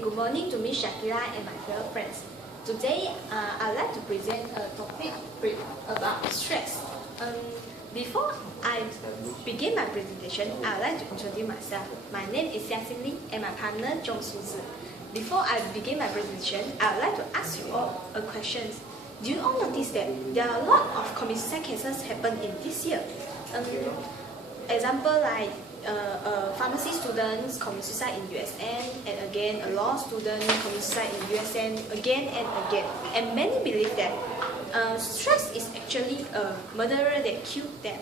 good morning to Miss Shakira and my fellow friends. Today, I'd like to present a topic about stress. Before I begin my presentation, I'd like to introduce myself. My name is Xiaxin Li and my partner Zhong Suzi. Before I begin my presentation, I'd like to ask you all a question. Do you all notice that there are a lot of community suicide cases happen in this year? Example like pharmacy students commit suicide in USN, and again a law student commit suicide in USN again and again. And many believe that stress is actually a murderer that killed them.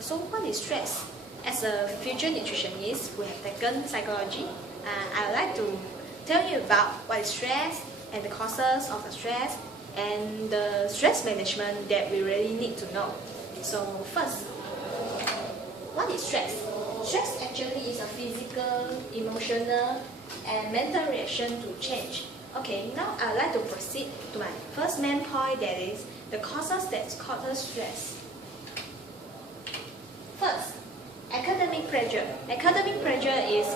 So what is stress? As a future nutritionist, we have taken psychology. I'd like to tell you about what is stress and the causes of the stress and the stress management that we really need to know. So first, what is stress? Stress actually is a physical, emotional, and mental reaction to change. Okay, now I'd like to proceed to my first main point, that is the causes that cause stress. First, academic pressure. Academic pressure is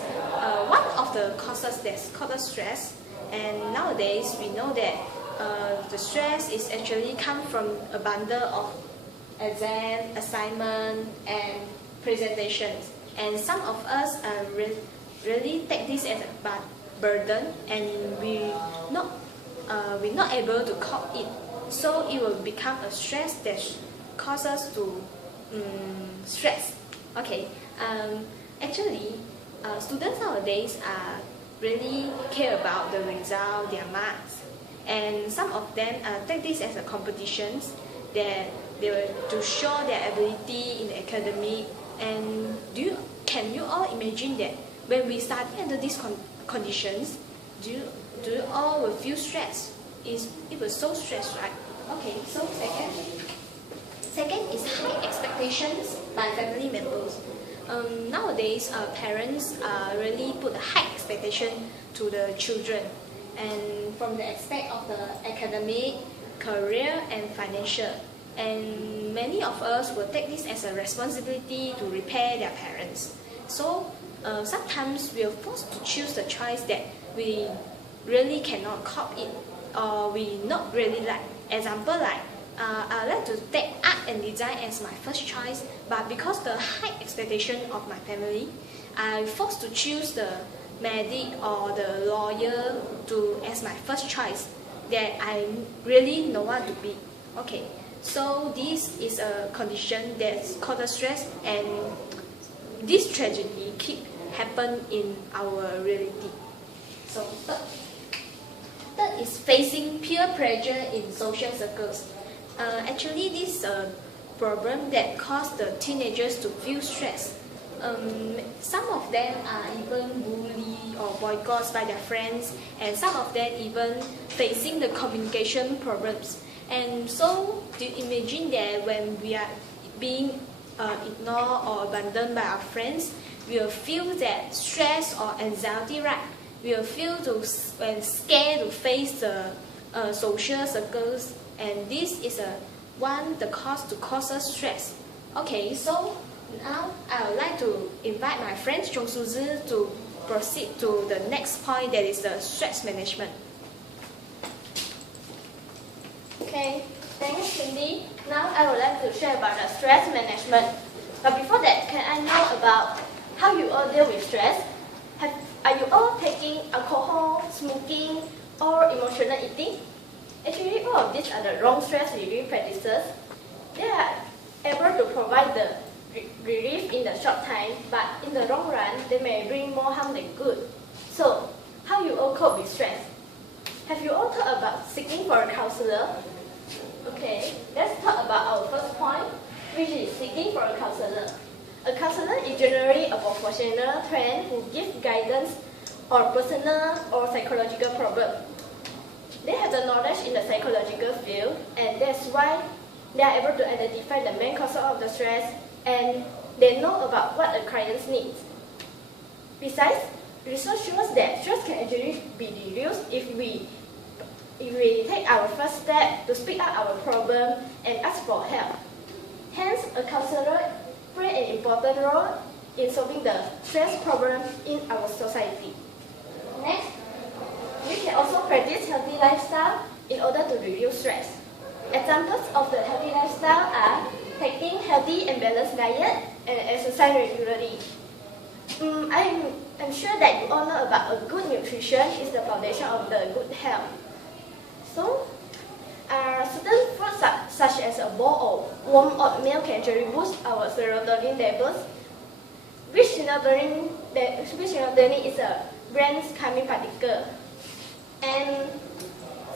one of the causes that causes stress, and nowadays we know that the stress is actually come from a bundle of exam, assignment, and presentations, and some of us really take this as a burden, and we're not able to cope it, so it will become a stress that causes to stress. Okay, actually, students nowadays really care about the result, their marks, and some of them take this as a competitions that they will to show their ability in the academic. And can you all imagine that when we study under these conditions, do you all will feel stressed? It was so stressed, right? Okay, so second is high expectations by family members. Nowadays, parents really put a high expectation to the children, and from the aspect of the academic, career, and financial. And many of us will take this as a responsibility to repay their parents. So sometimes we are forced to choose the choice that we really cannot cope it, or we not really like. Example like, I like to take art and design as my first choice, but because the high expectation of my family, I'm forced to choose the medic or the lawyer as my first choice that I really don't want to be. Okay. So this is a condition that causes stress, and this tragedy keep happen in our reality. So third is facing peer pressure in social circles. Actually, this is a problem that causes the teenagers to feel stress. Some of them are even bullied or boycotted by their friends, and some of them even facing the communication problems. And so, do you imagine that when we are being ignored or abandoned by our friends, we will feel that stress or anxiety, right? We will feel scared to face the social circles, and this is the cause to cause us stress. Okay, so now I would like to invite my friend Zhong Suzi to proceed to the next point, that is the stress management. Okay, thanks Cindy. Now I would like to share about the stress management. But before that, can I know about how you all deal with stress? Are you all taking alcohol, smoking, or emotional eating? Actually, all of these are the wrong stress relief practices. They are able to provide the relief in the short time, but in the long run, they may bring more harm than good. So, how you all cope with stress? Have you all thought about seeking for a counselor? Okay, let's talk about our first point, which is seeking for a counselor. A counselor is generally a professional friend who gives guidance on personal or psychological problems. They have the knowledge in the psychological field, and that's why they are able to identify the main cause of the stress, and they know about what the client needs. Besides, research shows that stress can actually be reduced if we take our first step to speak out our problem and ask for help. Hence, a counselor plays an important role in solving the stress problem in our society. Next, healthy lifestyle in order to reduce stress. Examples of the healthy lifestyle are taking healthy and balanced diet and exercise regularly. I'm sure that you all know about a good nutrition is the foundation of the good health. So, certain foods such as a bowl of warm oatmeal can actually boost our serotonin levels, which serotonin is a brain calming particle. And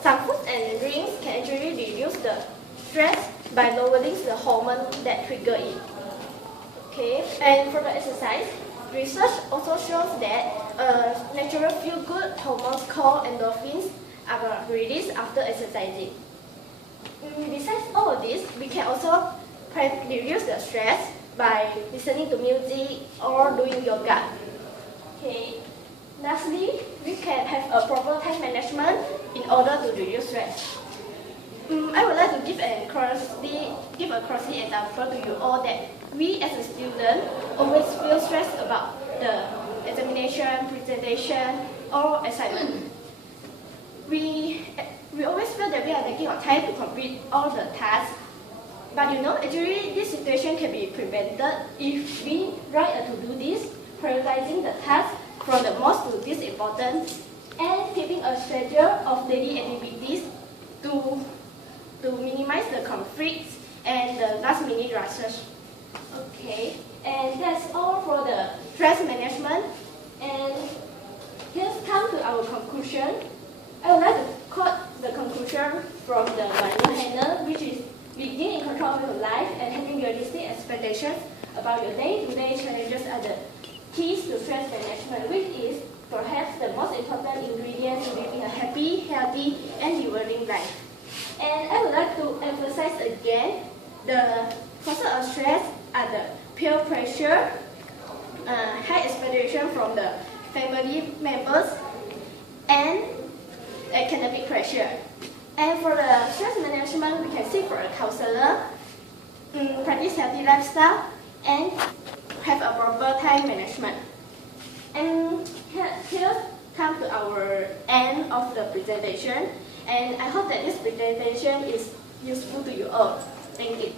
some foods and drinks can actually reduce the stress by lowering the hormone that trigger it. Okay, and for the exercise, research also shows that natural feel-good hormones called endorphins are released after exercising. Besides all of this, we can also reduce the stress by listening to music or doing yoga. Okay. Lastly, we can have a proper time management in order to reduce stress. I would like to give a crossly example to you all that we as a student always feel stressed about the examination, presentation, or assignment. We always feel that we are taking our time to complete all the tasks. But you know, actually this situation can be prevented if we write a to-do list, prioritizing the tasks from the most to least important, and keeping a schedule of daily activities to minimize the conflicts and the last-minute rushes. Okay, and that's all for the stress management. And here's come to our conclusion. I would like to quote the conclusion from the manual handle, which is being in control of your life and having realistic expectations about your day-to-day challenges are the keys to stress management, which is perhaps the most important ingredient to living a happy, healthy, and rewarding life. And I would like to emphasize again the causes of stress are the peer pressure, high expectation from the family members, and academic pressure. And for the stress management, we can seek for a counselor, practice healthy lifestyle, and have a proper time management. And here come to our end of the presentation. And I hope that this presentation is useful to you all. Thank you.